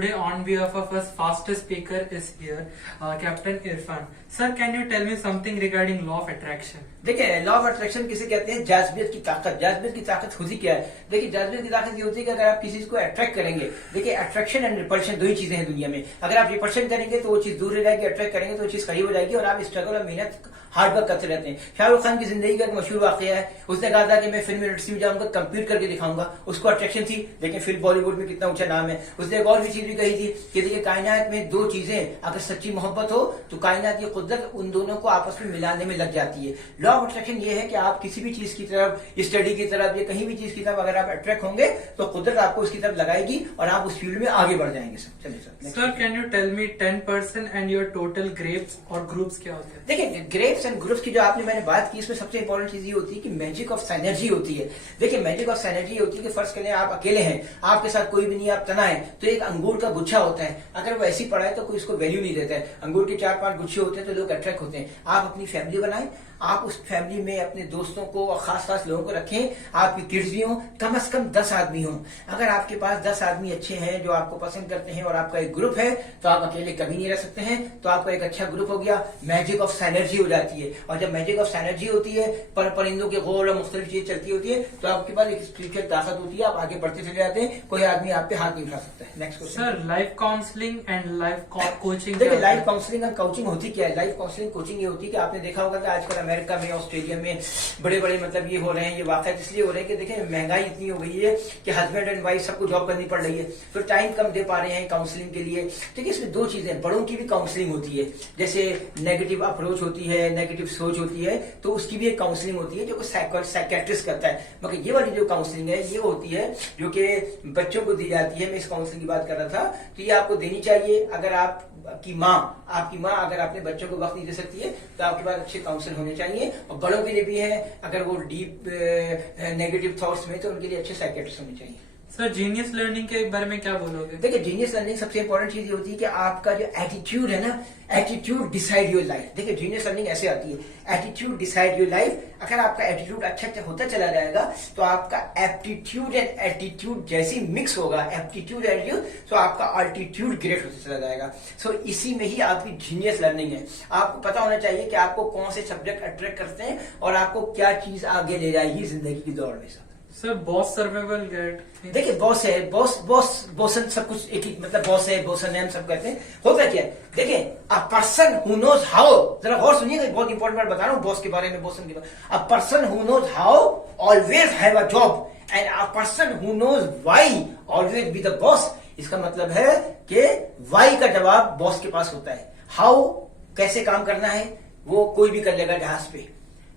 Today, on behalf of us, fastest speaker is here, Captain Irfan. Sir, can you tell me something regarding law of attraction? देखिए, law of attraction किसे कहते हैं? जाज़बियत की ताकत। जाज़बियत की ताकत होती क्या है? देखिए, जाज़बियत की ताकत ये होती है कि अगर आप किसी चीज को अट्रैक्ट करेंगे, देखिए अट्रैक्शन एंड रिपल्शन दो ही चीजें हैं दुनिया में। अगर आप रिपल्शन करेंगे तो वो चीज दूर रह जाएगी, अट्रैक्ट करेंगे तो वो चीज करीब हो जाएगी और आप स्ट्रगल और मेहनत हार्ड वर्क करते रहते हैं। शाहरुख खान की जिंदगी का एक मशहूर वाकया है, उसने कहा था कि मैं फिल्म इंडस्ट्री में जाऊंगा, कंप्लीट करके दिखाऊंगा। उसको अट्रैक्शन थी, लेकिन फिल्म बॉलीवुड में कितना ऊंचा नाम है। उसने एक और भी चीज भी कही थी कि देखिए, कायनात में दो चीजें, अगर सच्ची मोहब्बत हो तो कायनात की कुदरत उन दोनों को आपस में मिलाने में लग जाती है। लॉ ऑफ अट्रैक्शन ये है कि आप किसी भी चीज की तरफ, स्टडी की तरफ या कहीं भी चीज की तरफ अगर आप अट्रैक्ट होंगे तो कुदरत आपको उसकी तरफ लगाएगी और आप उस फील्ड में आगे बढ़ जाएंगे। Sir, can you tell me 10% and your total grapes और ग्रुप्स क्या होते हैं? देखिए, ग्रेप्स एंड ग्रुप्स की जो आपने मैंने बात की, इसमें सबसे इंपॉर्टेंट चीज ये होती है कि मैजिक ऑफ साइनर्जी होती है। देखिए, मैजिक ऑफ साइनर्जी होती है कि फर्ज करें आप अकेले हैं, आपके साथ कोई भी नहीं, आप तना है, तो एक अंगूर का गुच्छा होता है। अगर वो ऐसी पड़ा है तो कोई इसको वैल्यू नहीं देता है। अंगूर के 4-5 गुच्छे होते हैं तो लोग अट्रैक्ट होते हैं। आप अपनी फैमिली बनाएं, आप उस फैमिली में अपने दोस्तों को और खास खास लोगों को रखें। आपकी किड्स भी हों, कम से कम 10 आदमी हों। अगर आपके पास 10 आदमी अच्छे हैं जो आपको पसंद करते हैं और आपका एक ग्रुप है, तो आप अकेले कभी नहीं रह सकते हैं। तो आपका एक अच्छा ग्रुप हो गया, मैजिक ऑफ साइनर्जी हो जाती है। और जब मैजिक ऑफ साइनर्जी होती है, परिंदों के गोल और मुख्तलिफ चीजें चलती होती है, तो आपके पास एक स्पिरिचुअल ताकत होती है, आप आगे बढ़ते चले जाते हैं। कोई आदमी आप पे हाथ नहीं उठा सकता है। Next question sir, life counselling and life coaching. देखिए, लाइफ काउंसलिंग और कोचिंग होती क्या है? लाइफ काउंसलिंग कोचिंग ये होती है कि आपने देखा होगा कि आजकल अमेरिका में, ऑस्ट्रेलिया में बड़े बड़े मतलब ये हो रहे हैं, ये वाकई इसलिए हो रहे हैं कि देखिए, महंगाई इतनी हो गई है कि हस्बैंड एंड वाइफ सबको जॉब करनी पड़ रही है, फिर टाइम कम दे पा रहे हैं काउंसलिंग के लिए। ठीक है, इसमें दो चीजें, बड़ों की भी काउंसलिंग होती है, जैसे नेगेटिव अप्रोच होती है, नेगेटिव सोच होती है, तो उसकी भी एक काउंसलिंग होती है जो साइकियाट्रिस्ट करता है। मगर ये वाली जो काउंसलिंग है ये होती है जो कि बच्चों को दी जाती है। मैं इस काउंसलिंग की बात कर रहा था, तो ये आपको देनी चाहिए। अगर आपकी माँ अगर अपने बच्चों को वक्त नहीं दे सकती है तो आपके पास अच्छे काउंसलर होने चाहिए। और बड़ों के लिए भी है, अगर वो डीप नेगेटिव थॉट्स में, तो उनके लिए अच्छे साइकियाट्रिस्ट होने चाहिए। सर, जीनियस लर्निंग के बारे में क्या बोलोगे? देखिए, जीनियस लर्निंग सबसे इंपॉर्टेंट चीज ये होती है कि आपका जो एटीट्यूड है ना, एटीट्यूड डिसाइड योर लाइफ। देखिए, जीनियस लर्निंग ऐसे आती है, एटीट्यूड डिसाइड योर लाइफ। अगर आपका एटीट्यूड अच्छा होता चला जाएगा तो आपका एप्टीट्यूड एंड एटीट्यूड जैसी मिक्स होगा, एप्टीट्यूड एटीट्यूड, तो आपका अल्टीट्यूड ग्रेट होता चला जाएगा। सो इसी में ही आपकी जीनियस लर्निंग है। आपको पता होना चाहिए कि आपको कौन से सब्जेक्ट अट्रैक्ट करते हैं और आपको क्या चीज आगे ले जाएगी जिंदगी की दौड़ में। Sir, boss survival guide. देखिए, बॉस है, बॉसन सब कुछ एक ही, मतलब बॉस है, बॉसन है, हम सब कहते हैं। होता क्या है? देखिए, a person who knows how, जरा गौर सुनिएगा, बहुत इंपॉर्टेंट बात बता रहा हूँ बॉस के बारे में, बॉसन के बारे में। A person who knows how always have a job and a person who knows why always be the boss. इसका मतलब है कि व्हाई का जवाब बॉस के पास होता है, हाउ कैसे काम करना है वो कोई भी कर लेगा जहाज पे।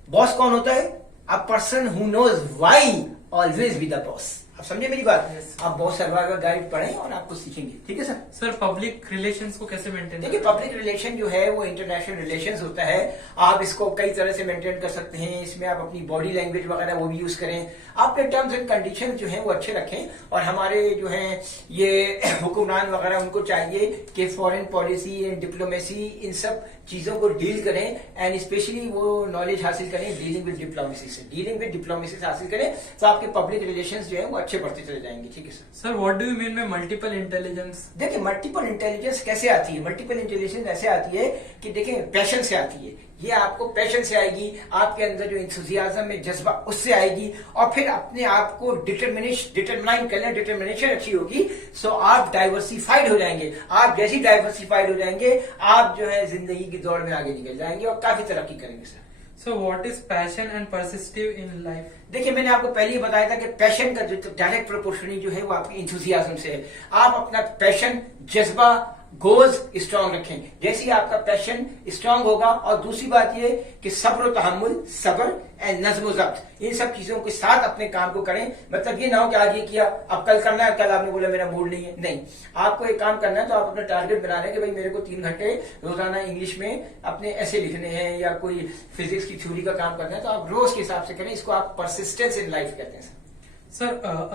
बॉस कौन होता है? A person who knows why always be the boss. आप समझे मेरी बात? आप बॉस सर्वाइवल गाइड पढ़ें और आपको सीखेंगे। ठीक है सर? सर, पब्लिक रिलेशंस को कैसे मेंटेन? देखिए, पब्लिक रिलेशन जो है वो इंटरनेशनल रिलेशंस होता है। आप इसको कई तरह से मेंटेन कर सकते हैं। इसमें आप अपनी बॉडी लैंग्वेज वगैरह वो भी यूज करें। आपके टर्म्स एंड कंडीशन जो है वो अच्छे रखें। और हमारे जो है ये हुक्मरान वगैरह, उनको चाहिए कि फॉरेन पॉलिसी एंड डिप्लोमेसी, इन सब चीजों को डील करें एंड स्पेशली वो नॉलेज हासिल करें डीलिंग विद डिप्लोमेसी से। डीलिंग विद डिप्लोमेसी से हासिल करें तो आपके पब्लिक रिलेशंस जो है वो अच्छे बढ़ते चले जाएंगे। ठीक है sir? Sir, what do you mean by multiple intelligence? देखिए, मल्टीपल इंटेलिजेंस कैसे आती है? मल्टीपल इंटेलिजेंस ऐसे आती है कि देखिए, पैशन से आती है। ये आपको पैशन से आएगी, आपके अंदर जो इंथुजियाज्म है, जज्बा, उससे आएगी। और फिर अपने आप को डिटरमिनेशन अच्छी होगी, सो आप डाइवर्सिफाइड हो जाएंगे। आप जैसी डाइवर्सिफाइड हो जाएंगे, आप जो है जिंदगी की दौड़ में आगे निकल जाएंगे और काफी तरक्की करेंगे sir. So what is passion and persistive in life? देखिए, मैंने आपको पहले ही बताया था कि पैशन का जो डायरेक्ट प्रोपोर्शनली जो है वो आपके इंथुजियाज्म से है। आप अपना पैशन, जज्बा, गोल्स स्ट्रांग रखें। जैसे ही आपका पैशन स्ट्रांग होगा, और दूसरी बात ये कि सब्र और तहम्मुल, सब्र एंड नज्म और ज़ब्त, इन सब चीजों के साथ अपने काम को करें। मतलब ये ना हो कि आज ये किया, अब कल करना है, कल आपने बोला मेरा मूड नहीं है। नहीं, आपको एक काम करना है तो आप अपना टारगेट बना रहे हैं कि भाई मेरे को 3 घंटे रोजाना इंग्लिश में अपने ऐसे लिखने हैं या कोई फिजिक्स की थ्योरी का काम करना है, तो आप रोज के हिसाब से करें। इसको आप परसिस्टेंस इन लाइफ कहते हैं सर।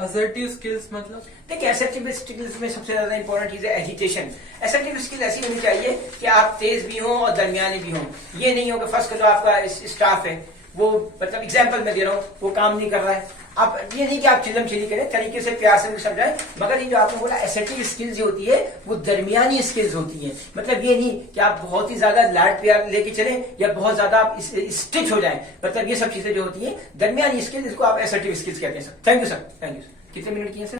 असर्टिव स्किल्स मतलब? देखिए, असर्टिव स्किल्स में सबसे ज्यादा इंपॉर्टेंट चीज है एजिटेशन। असर्टिव स्किल ऐसी होनी चाहिए कि आप तेज भी हों और दरमियाने भी हों। ये नहीं हो कि फर्स्ट का जो आपका स्टाफ है वो, मतलब एग्जाम्पल मैं दे रहा हूँ, वो काम नहीं कर रहा है, आप ये नहीं कि आप चिलम चिली करें, तरीके से प्यार से भी समझाएं, मगर ये जो आपने बोला एसर्टिव स्किल्स जो होती है वो दरमियानी स्किल्स होती है। मतलब ये नहीं कि आप बहुत ही ज्यादा लाड प्यार लेके चलें या बहुत ज्यादा आप स्ट्रिक्ट हो जाएं। मतलब ये सब चीजें जो होती है दरमियानी स्किल्स, इसको आप एसर्टिव स्किल्स कहते हैं sir. Thank you sir, thank you. कितने मिनट किए सर?